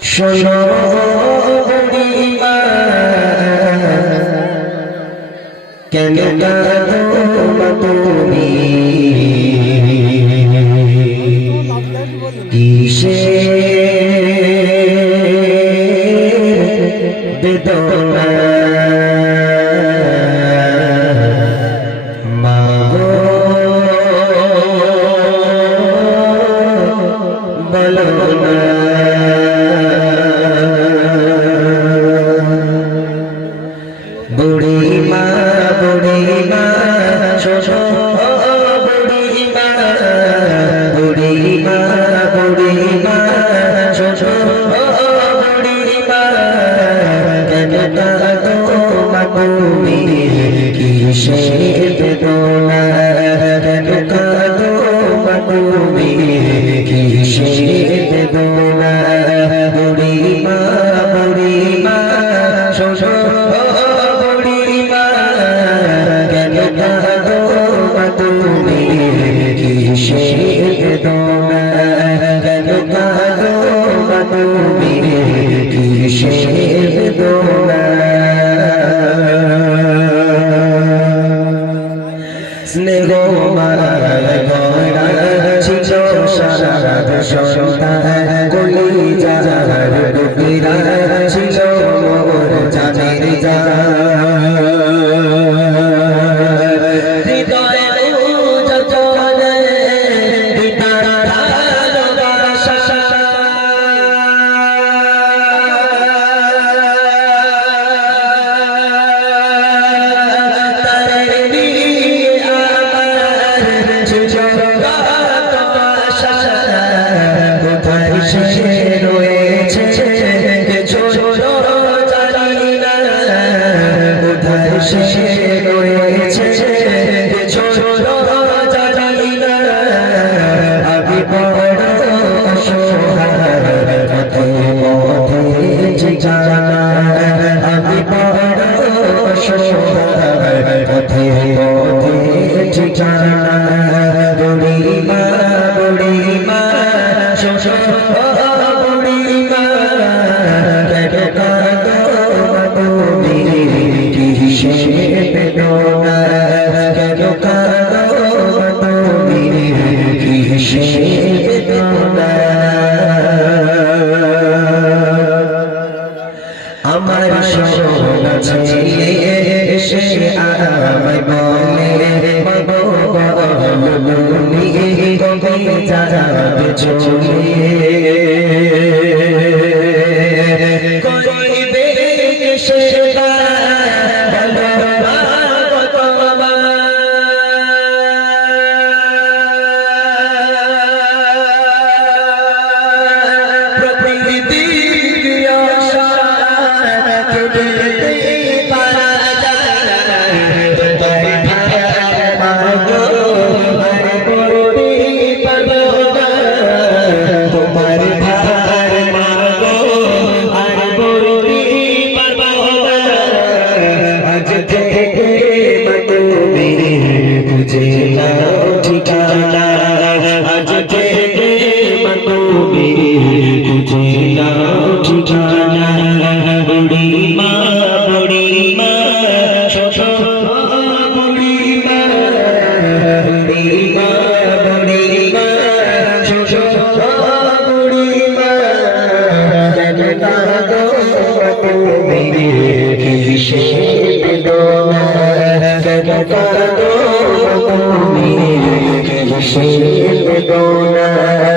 শোনো বুড়িমা কেন কাঁদো তুমি কিসের বেদনা মাগো বলো না বুড়িমা বুড়িমা শোনো বুড়িমা বুড়িমা বুড়িমা শোনো বুড়িমা কেন কাঁদো তুমি কিসের বেদনা কেন কাঁদো তুমি কিসের বেদনা বুড়িমা বুড়িমা শোনো বুড়িমা কেন কাঁদো তুমি কিসের বেদনা কেন কাঁদো তুমি কিসের বেদনা স্নেহ মারায় গড়া ছিল সারা সন্তান গলি যার টুকরা ছিল মোর জানের হৃদয় যতনে পিতার ভালোবাসা রয়েছে ছোট জানি না কোথায় সে রয়েছে ছোট জানি না আমি বড় অসহায় পথে পথে জানা আমি বড় অসহায় পথে পথে জানা বুড়িমা বুড়িমা বুড়িমা কেন কাঁদো তুমি কিসের বেদনা কেন কাঁদো তুমি কিসের বেদনা আমার সোনা ছেলে এসে আমায় বলে বলি কবে যাবে চলে করিবে সেবা ঠিকানা আজ থেকে তুমি বুঝিলা ঠিকানা বুড়িমা বুড়িমা বুড়িমা বুড়িমা বুড়িমা বুড়িমা কেন কাঁদো তুমি কিসের বেদনা কেন কাঁদো তুমি কিসের বেদনা